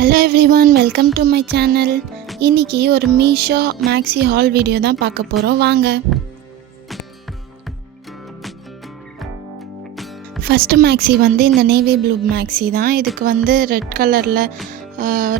Hello everyone, welcome to my channel. இன்றைக்கி ஒரு Meesho maxi hall video தான் பார்க்க போகிறோம். வாங்க. ஃபஸ்ட்டு மேக்ஸி இந்த நேவி ப்ளூ மேக்ஸி தான். இதுக்கு ரெட் கலரில்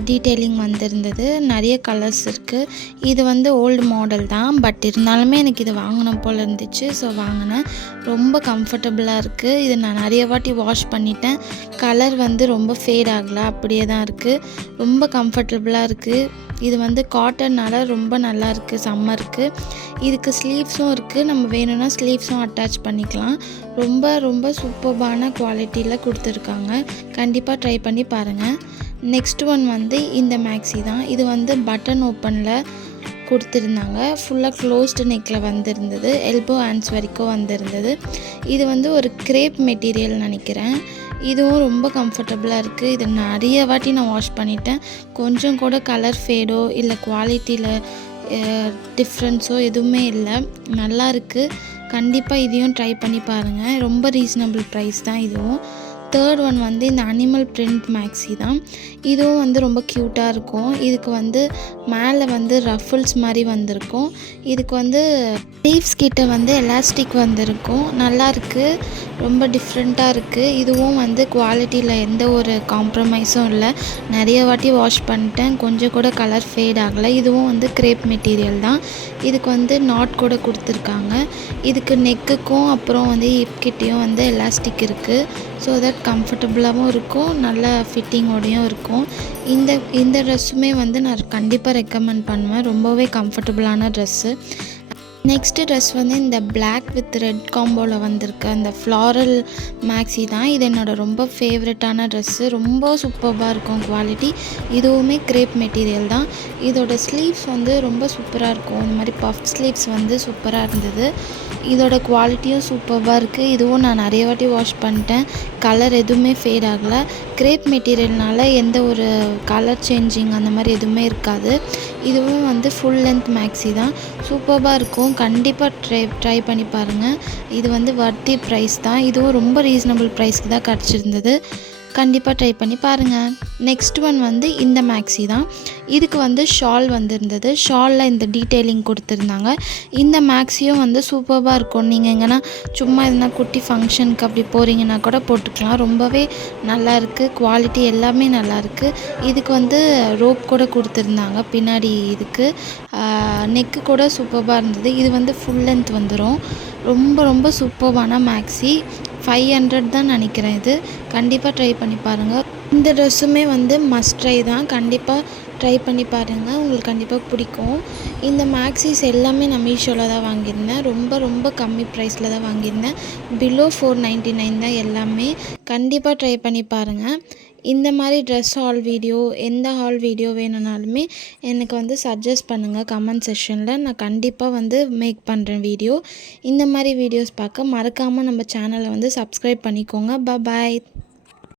டீட்டெயிலிங் வந்திருந்தது. நிறைய கலர்ஸ் இருக்குது. இது ஓல்டு மாடல் தான், பட் இருந்தாலுமே எனக்கு இது வாங்கணும் போல் இருந்துச்சு. ஸோ வாங்கினேன். ரொம்ப கம்ஃபர்டபுளாக இருக்குது. இது நான் நிறைய வாட்டி வாஷ் பண்ணிட்டேன். கலர் ரொம்ப ஃபேட் ஆகலை, அப்படியே தான் இருக்குது. ரொம்ப கம்ஃபர்டபுளாக இருக்குது. இது காட்டன்னால் ரொம்ப நல்லா இருக்குது சம்மருக்கு. இதுக்கு ஸ்லீவ்ஸும் இருக்குது. நம்ம வேணும்னா ஸ்லீவ்ஸும் அட்டாச் பண்ணிக்கலாம். ரொம்ப ரொம்ப சூப்பர்பான குவாலிட்டியில் கொடுத்துருக்காங்க. கண்டிப்பாக ட்ரை பண்ணி பாருங்கள். நெக்ஸ்ட் ஒன் இந்த மேக்ஸி தான். இது பட்டன் ஓப்பனில் கொடுத்துருந்தாங்க. ஃபுல்லாக க்ளோஸ்டு நெக்கில் வந்திருந்தது. எல்போ ஹேண்ட்ஸ் வரைக்கும் வந்திருந்தது. இது ஒரு கிரேப் மெட்டீரியல் நினைக்கிறேன். இதுவும் ரொம்ப கம்ஃபர்டபுளாக இருக்குது. இது நிறைய வாட்டி நான் வாஷ் பண்ணிட்டேன். கொஞ்சம் கூட கலர் ஃபேடோ இல்லை குவாலிட்டியில் டிஃப்ரென்ஸோ எதுவுமே இல்லை. நல்லா இருக்குது. கண்டிப்பாக இதையும் ட்ரை பண்ணி பாருங்கள். ரொம்ப ரீசனபிள் ப்ரைஸ் தான் இதுவும். தேர்ட் ஒன் இந்த அனிமல் பிரிண்ட் மேக்ஸி தான். இதுவும் ரொம்ப க்யூட்டாக இருக்கும். இதுக்கு மேலே ரஃபிள்ஸ் மாதிரி வந்திருக்கும். இதுக்கு ஸ்லீவ்ஸ் கிட்ட எலாஸ்டிக் வந்திருக்கும். நல்லா இருக்குது. ரொம்ப டிஃப்ரெண்ட்டாக இருக்குது. இதுவும் குவாலிட்டியில் எந்த ஒரு காம்ப்ரமைஸும் இல்லை. நிறைய வாட்டி வாஷ் பண்ணிட்டேன். கொஞ்சம் கூட கலர் ஃபேட் ஆகலை. இதுவும் கிரேப் மெட்டீரியல் தான். இதுக்கு நாட் கூட கொடுத்துருக்காங்க. இதுக்கு நெக்குக்கும் அப்புறம் ஹிப்கிட்டையும் எலாஸ்டிக் இருக்குது. ஸோ தட் கம்ஃபர்டபுளாகவும் இருக்கும், நல்ல ஃபிட்டிங்கோடையும் இருக்கும். இந்த ட்ரெஸ்ஸுமே நான் கண்டிப்பாக ரெக்கமெண்ட் பண்ணுவேன். ரொம்பவே கம்ஃபர்டபுளான ட்ரெஸ்ஸு. நெக்ஸ்ட்டு ட்ரெஸ் இந்த பிளாக் வித் ரெட் காம்போவில் வந்திருக்கு அந்த ஃப்ளாரல் மேக்ஸி தான். இது என்னோடய ரொம்ப ஃபேவரட்டான ட்ரெஸ்ஸு. ரொம்ப சூப்பராக இருக்கும் குவாலிட்டி. இதுவுமே கிரேப் மெட்டீரியல் தான். இதோட ஸ்லீவ்ஸ் ரொம்ப சூப்பராக இருக்கும். இந்த மாதிரி பஃப் ஸ்லீவ்ஸ் சூப்பராக இருந்தது. இதோட குவாலிட்டியும் சூப்பராக இருக்குது. இதுவும் நான் நிறைய வாட்டி வாஷ் பண்ணிட்டேன். கலர் எதுவுமே ஃபேட் ஆகலை. கிரேப் மெட்டீரியல்னால எந்த ஒரு கலர் சேஞ்சிங் அந்த மாதிரி எதுவுமே இருக்காது. இதுவும் ஃபுல் லென்த் மேக்ஸி தான். சூப்பராக இருக்கும். கண்டிப்பாக ட்ரை பண்ணி பாருங்கள். இது வர்த்தி ப்ரைஸ் தான். இதுவும் ரொம்ப ரீசனபிள் ப்ரைஸ்க்கு தான் கிடச்சிருந்தது. கண்டிப்பாக ட்ரை பண்ணி பாருங்கள். நெக்ஸ்ட் ஒன் இந்த மேக்ஸி தான். இதுக்கு ஷால் வந்திருந்தது. ஷாலில் இந்த டீட்டெயிலிங் கொடுத்துருந்தாங்க. இந்த மேக்ஸியும் சூப்பராக இருக்கும். நீங்கள் எங்கன்னா சும்மா எதுனா குட்டி ஃபங்க்ஷனுக்கு அப்படி போகிறீங்கன்னா கூட போட்டுக்கலாம். ரொம்பவே நல்லா இருக்குது. குவாலிட்டி எல்லாமே நல்லாயிருக்கு. இதுக்கு ரோப் கூட கொடுத்துருந்தாங்க பின்னாடி. இதுக்கு நெக்கு கூட சூப்பராக இருந்தது. இது ஃபுல் லென்த் வந்துடும். ரொம்ப ரொம்ப சூப்பரான மேக்ஸி. 500 தான் நினைக்கிறேன். இது கண்டிப்பாக ட்ரை பண்ணி பாருங்கள். இந்த ட்ரெஸ்ஸுமே மஸ்ட் ட்ரை தான். கண்டிப்பாக ட்ரை பண்ணி பாருங்கள். உங்களுக்கு கண்டிப்பாக பிடிக்கும். இந்த மேக்ஸிஸ் எல்லாமே நான் மீஷோவில் தான் வாங்கியிருந்தேன். ரொம்ப ரொம்ப கம்மி ப்ரைஸில் தான் வாங்கியிருந்தேன். பிலோ 499 தான் எல்லாமே. கண்டிப்பாக ட்ரை பண்ணி பாருங்கள். இந்த மாதிரி ட்ரெஸ் ஹால் வீடியோ, எந்த ஹால் வீடியோ வேணும்னாலுமே எனக்கு சஜஸ்ட் பண்ணுங்கள் கமெண்ட் செக்ஷனில். நான் கண்டிப்பாக மேக் பண்ணுறேன் வீடியோ. இந்த மாதிரி வீடியோஸ் பார்க்க மறக்காமல் நம்ம சேனலை சப்ஸ்கிரைப் பண்ணிக்கோங்க. பாய்.